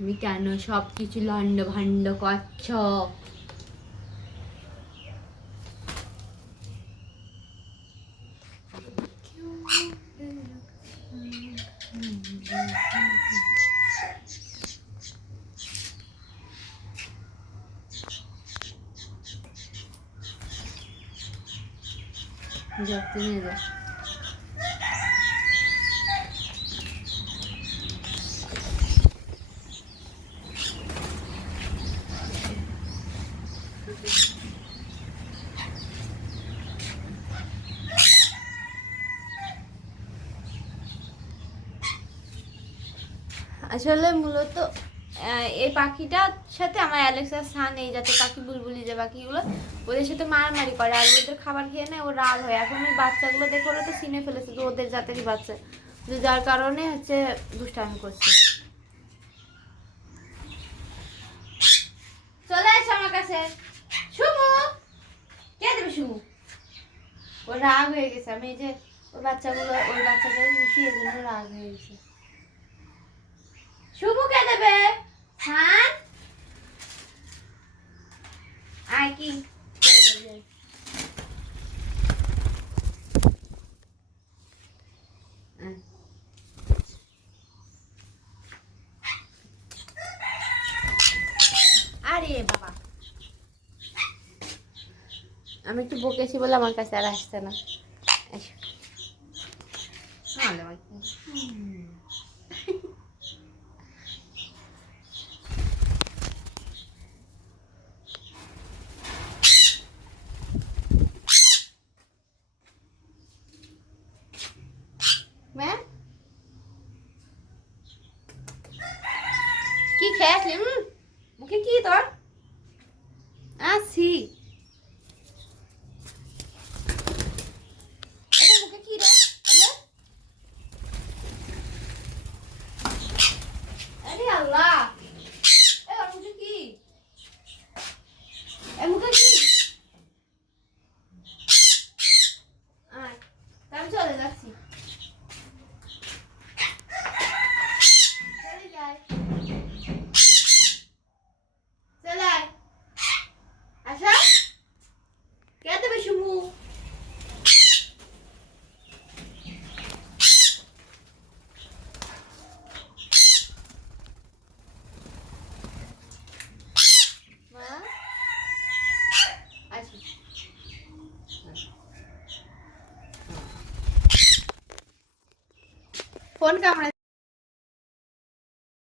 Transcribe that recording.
তুমি কেন সব কিছু লন্ড ভন্ড করছ? যত নিয়ে যা আসলে মূলত এই পাখিটার সাথে আমার অ্যালেক্সার সান, এই যাতে পাখি বুলবুলি যে পাখিগুলো, ওদের সাথে মারামারি করে আর ওদের খাবার খেয়ে নেয়, ও রাগ হয়। এখন ওই বাচ্চাগুলো দেখে ওরা তো চিনে ফেলেছে যে ওদের জাতেরই বাচ্চা, যে যার কারণে হচ্ছে দুষ্টামি করছে। চলে আসো আমার কাছে শুমু কে দেবে শুমু ও রাগ হয়ে গেছে। আমি এই যে ওই বাচ্চাগুলো ওই বাচ্চাগুলো খুশি এই জন্য রাগ হয়ে গেছে। শুভু কে দেবে? হ্যাঁ আর কি করে দেবে যাই। আয়। আরে বাবা আমি একটু বকেছি বলে আমার কাছে আর আসছে না। কি খেয়ে আসলি মুখে কি তোর? আসি এটা মুখে কি রে আরে আরে আল্লাহ এ ওর মুখে কি এ মুখে কি আয় তা আমি চলে যাচ্ছি চলে যাই চলে আয় আচ্ছা কে দেবে শুমু মা আচ্ছা ফোন কামড়ে